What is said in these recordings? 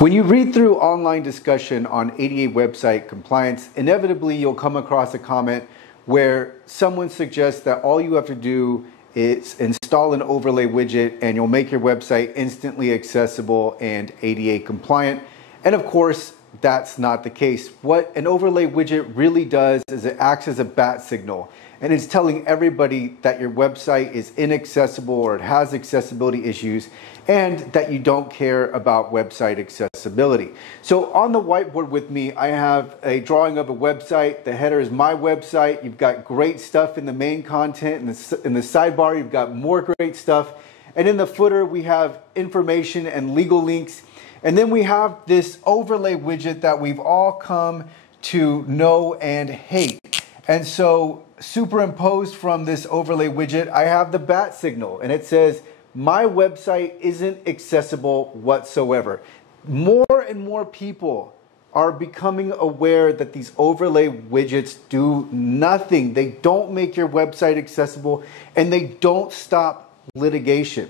When you read through online discussion on ADA website compliance, inevitably you'll come across a comment where someone suggests that all you have to do is install an overlay widget and you'll make your website instantly accessible and ADA compliant. And of course, that's not the case. What an overlay widget really does is it acts as a bat signal, and it's telling everybody that your website is inaccessible or it has accessibility issues and that you don't care about website accessibility. So on the whiteboard with me, I have a drawing of a website. The header is my website. You've got great stuff in the main content. In the sidebar, you've got more great stuff. And in the footer, we have information and legal links. And then we have this overlay widget that we've all come to know and hate. And so superimposed from this overlay widget, I have the bat signal, and it says, my website isn't accessible whatsoever. More and more people are becoming aware that these overlay widgets do nothing. They don't make your website accessible, and they don't stop litigation.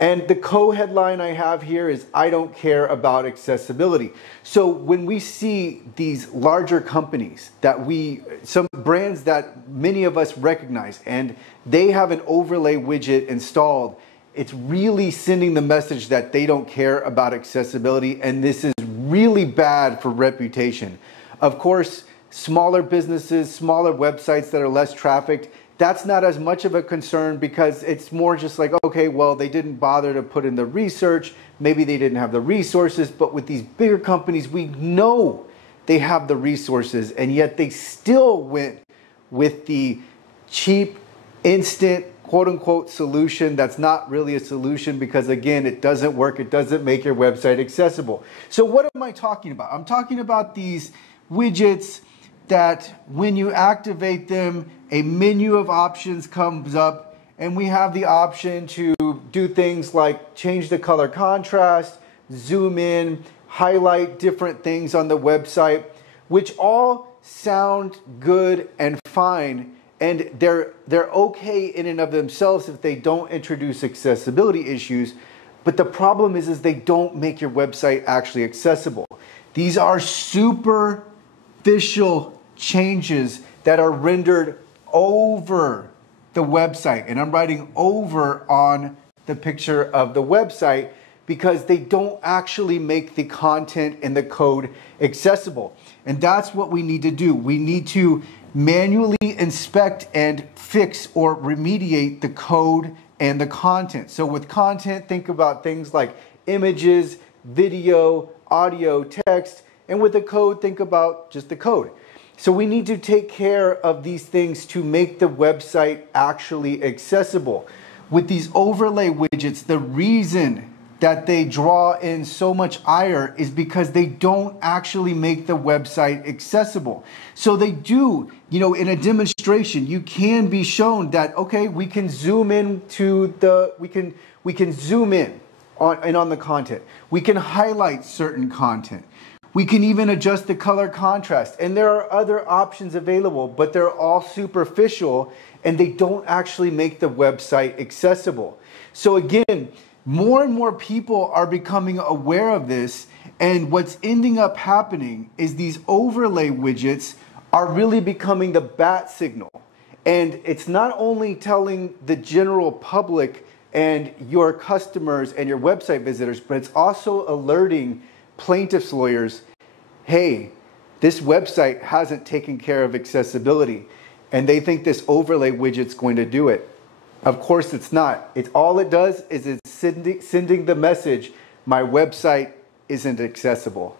And the co-headline I have here is, I don't care about accessibility. So when we see these larger companies some brands that many of us recognize, and they have an overlay widget installed, it's really sending the message that they don't care about accessibility, and this is really bad for reputation. Of course, smaller businesses, smaller websites that are less trafficked, that's not as much of a concern because it's more just like, okay, well, they didn't bother to put in the research, maybe they didn't have the resources, but with these bigger companies, we know they have the resources, and yet they still went with the cheap, instant, quote-unquote solution that's not really a solution because, again, it doesn't work. It doesn't make your website accessible. So what am I talking about? I'm talking about these widgets that when you activate them, a menu of options comes up, and we have the option to do things like change the color contrast, zoom in, highlight different things on the website, which all sound good and fine. And they're okay in and of themselves if they don't introduce accessibility issues. But the problem is they don't make your website actually accessible. These are superficial changes that are rendered over the website. And I'm writing over on the picture of the website because they don't actually make the content and the code accessible. And that's what we need to do. We need to manually inspect and fix or remediate the code and the content. So with content, think about things like images, video, audio, text, and with the code, think about just the code. So we need to take care of these things to make the website actually accessible. With these overlay widgets, the reason that they draw in so much ire is because they don't actually make the website accessible. So they do, in a demonstration, you can be shown that, okay, we can zoom in to we can zoom in on the content. We can highlight certain content. We can even adjust the color contrast. And there are other options available, but they're all superficial and they don't actually make the website accessible. So again, more and more people are becoming aware of this, and what's ending up happening is these overlay widgets are really becoming the bat signal. And it's not only telling the general public and your customers and your website visitors, but it's also alerting plaintiffs' lawyers, hey, this website hasn't taken care of accessibility, and they think this overlay widget's going to do it. Of course it's not. All it does is it's sending the message, my website isn't accessible.